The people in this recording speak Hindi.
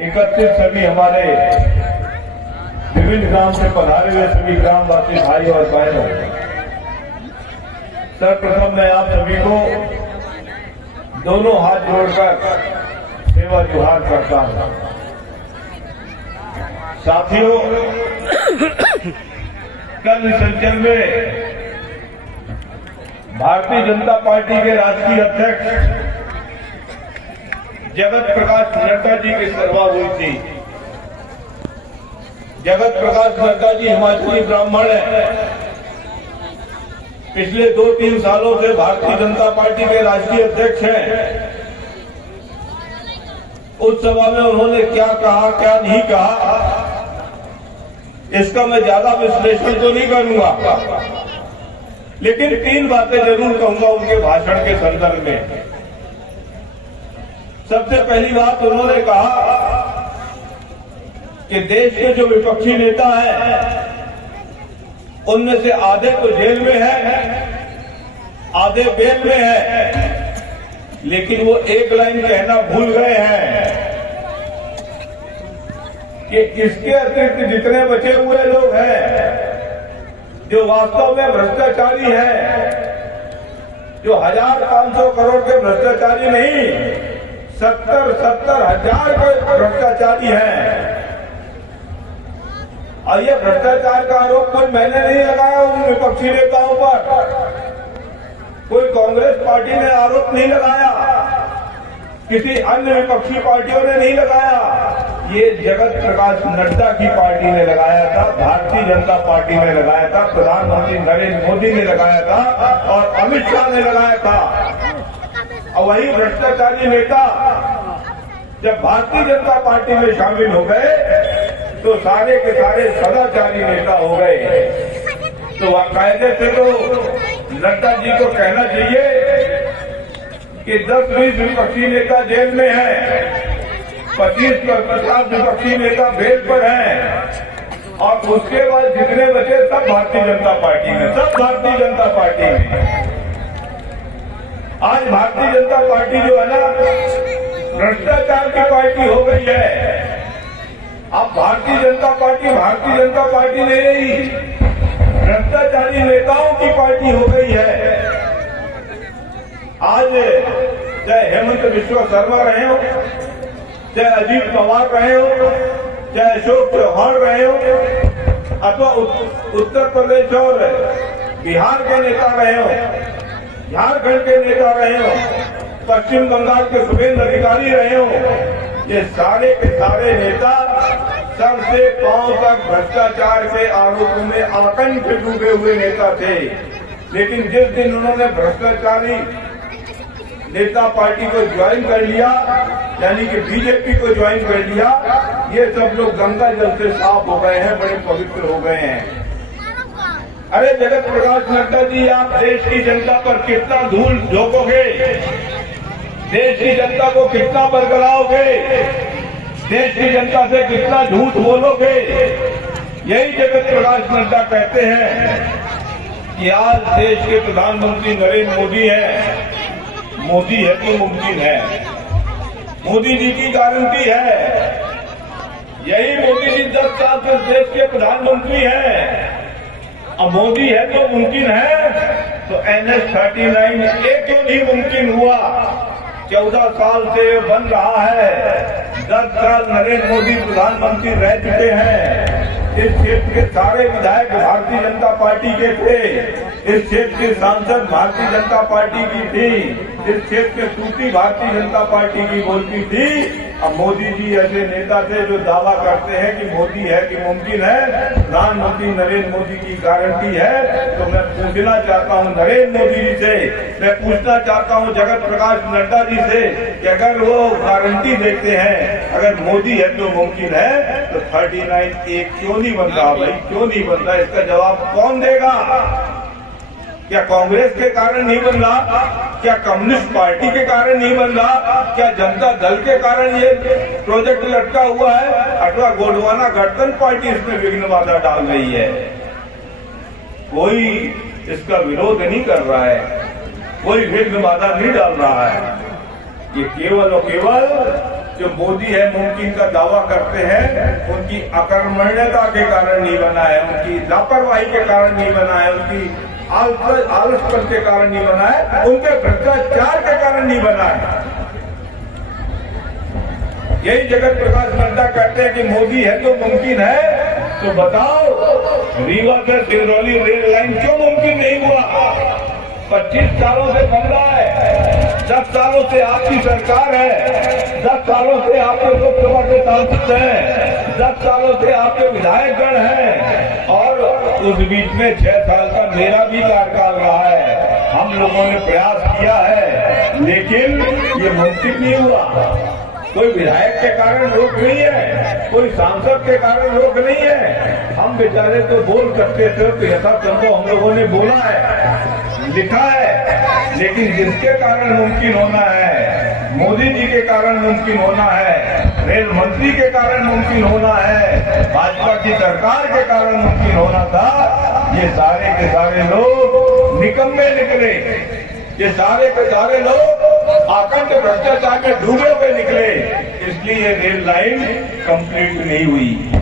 एकत्रित सभी हमारे विभिन्न ग्राम से पधारे हुए सभी ग्रामवासी भाई और बहनों, सर्वप्रथम मैं आप सभी को दोनों हाथ जोड़कर सेवा जुहार करता हूं। साथियों, कल इस अंचल में भारतीय जनता पार्टी के राष्ट्रीय अध्यक्ष जगत प्रकाश नड्डा जी की सभा हुई थी। जगत प्रकाश नड्डा जी हिमाचली ब्राह्मण हैं। पिछले 2-3 सालों से भारतीय जनता पार्टी के राष्ट्रीय अध्यक्ष हैं। उस सभा में उन्होंने क्या कहा, क्या नहीं कहा, इसका मैं ज्यादा विश्लेषण तो नहीं करूंगा, लेकिन 3 बातें जरूर कहूंगा उनके भाषण के संदर्भ में। सबसे पहली बात उन्होंने कहा कि देश के जो विपक्षी नेता हैं उनमें से आधे तो जेल में हैं, आधे बेल में हैं, लेकिन वो एक लाइन कहना भूल गए हैं कि इसके अतिरिक्त जितने बचे हुए लोग हैं जो वास्तव में भ्रष्टाचारी हैं, जो 1,500 करोड़ के भ्रष्टाचारी नहीं, 70,000 के भ्रष्टाचारी हैं। और ये भ्रष्टाचार का आरोप कोई मैंने नहीं लगाया उन विपक्षी नेताओं पर, कोई कांग्रेस पार्टी ने आरोप नहीं लगाया, किसी अन्य विपक्षी पार्टियों ने नहीं लगाया। ये जगत प्रकाश नड्डा की पार्टी ने लगाया था, भारतीय जनता पार्टी ने लगाया था, प्रधानमंत्री नरेंद्र मोदी ने लगाया था और अमित शाह ने लगाया था। और वही भ्रष्टाचारी नेता जब भारतीय जनता पार्टी में शामिल हो गए तो सारे के सारे सदाचारी नेता हो गए। तो कायदे से तो नड्डा जी को कहना चाहिए कि 10-20 विपक्षी नेता जेल में हैं, 25-50 विपक्षी नेता बेल पर हैं, और उसके बाद जितने बचे सब भारतीय जनता पार्टी में, सब भारतीय जनता पार्टी में। आज भारतीय जनता पार्टी जो है ना, भ्रष्टाचार की पार्टी हो गई है। अब भारतीय जनता पार्टी नहीं रही, भ्रष्टाचारी नेताओं की पार्टी हो गई है। आज चाहे हेमंत बिश्वा शर्मा रहे हो, चाहे अजीत पवार रहे हो, चाहे अशोक चौहान रहे हो, अथवा उत्तर प्रदेश और बिहार के नेता रहे हो, झारखंड के नेता रहे हो, पश्चिम बंगाल के शुभेंदु अधिकारी रहे हो, ये सारे के सारे नेता सर से पांव तक भ्रष्टाचार के आरोपों में आतंक डूबे हुए नेता थे। लेकिन जिस दिन उन्होंने भ्रष्टाचारी नेता पार्टी को ज्वाइन कर लिया, यानी कि बीजेपी को ज्वाइन कर लिया, ये सब लोग गंगा जल से साफ हो गए हैं, बड़े पवित्र हो गए हैं। अरे जगत प्रकाश नड्डा जी, आप देश की जनता पर कितना धूल झोंकोगे, देश की जनता को कितना बरगलाओगे, देश की जनता से कितना झूठ बोलोगे। यही जगत प्रकाश नड्डा कहते हैं कि आज देश के प्रधानमंत्री नरेंद्र मोदी हैं। मोदी है तो मुमकिन है, मोदी जी की गारंटी है। यही मोदी जी 10 साल से देश के प्रधानमंत्री हैं। अब मोदी है तो मुमकिन है, तो NH-39 एक क्यों नहीं मुमकिन हुआ? 14 साल से बन रहा है, 10 साल नरेंद्र मोदी प्रधानमंत्री रह चुके हैं। इस क्षेत्र के सारे विधायक भारतीय जनता पार्टी के थे, इस क्षेत्र के सांसद भारतीय जनता पार्टी की थी, इस क्षेत्र के सूची भारतीय जनता पार्टी की बोलती थी। अब मोदी जी ऐसे नेता थे जो दावा करते हैं कि मोदी है कि मुमकिन है, प्रधानमंत्री नरेंद्र मोदी की गारंटी है। तो मैं पूछना चाहता हूं नरेंद्र मोदी जी से, मैं पूछना चाहता हूं जगत प्रकाश नड्डा जी से कि अगर वो गारंटी देते हैं, अगर मोदी है तो मुमकिन है, तो 39A क्यों नहीं बन रहा भाई, क्यों नहीं बन रहा? इसका जवाब कौन देगा? क्या कांग्रेस के कारण नहीं बन रहा? क्या कम्युनिस्ट पार्टी के कारण नहीं बन रहा? क्या जनता दल के कारण ये प्रोजेक्ट लटका हुआ है? अथवा गोंडवाना गठबंधन पार्टी इसमें विघ्न बाधा डाल रही है? कोई इसका विरोध नहीं कर रहा है, कोई विघ्न बाधा नहीं डाल रहा है। ये केवल और केवल जो मोदी है मुमकिन का दावा करते हैं, उनकी अकर्मण्यता के कारण नहीं बना है, उनकी लापरवाही के कारण नहीं बना है, उनकी आलसपन के कारण नहीं बना है, उनके भ्रष्टाचार के कारण नहीं बना है। यही जगत प्रकाश नड्डा कहते हैं कि मोदी है तो मुमकिन है। तो बताओ रीवा से सिंगरौली रेल लाइन क्यों मुमकिन नहीं हुआ? 25 सालों से बन रहा है, 10 सालों से आपकी सरकार है, 10 सालों से आपके लोकसभा के सांसद हैं, 10 सालों से आपके विधायकगण हैं, और उस बीच में 6 साल का मेरा भी कार्यकाल रहा है। हम लोगों ने प्रयास किया है, लेकिन ये मुमकिन नहीं हुआ। कोई विधायक के कारण रोक नहीं है, कोई सांसद के कारण रोक नहीं है। हम बेचारे तो बोल सकते थे, तो यथासंभव हम लोगों ने बोला है, लिखा है, लेकिन जिसके कारण मुमकिन होना है, मोदी जी के कारण मुमकिन होना है, रेल मंत्री के कारण मुमकिन होना है, भाजपा की सरकार के कारण मुमकिन होना था, ये सारे के सारे लोग निकम्मे निकले। ये सारे के सारे लोग आकंठ भ्रष्टाचार में डूबे हुए निकले, इसलिए ये रेल लाइन कंप्लीट नहीं हुई।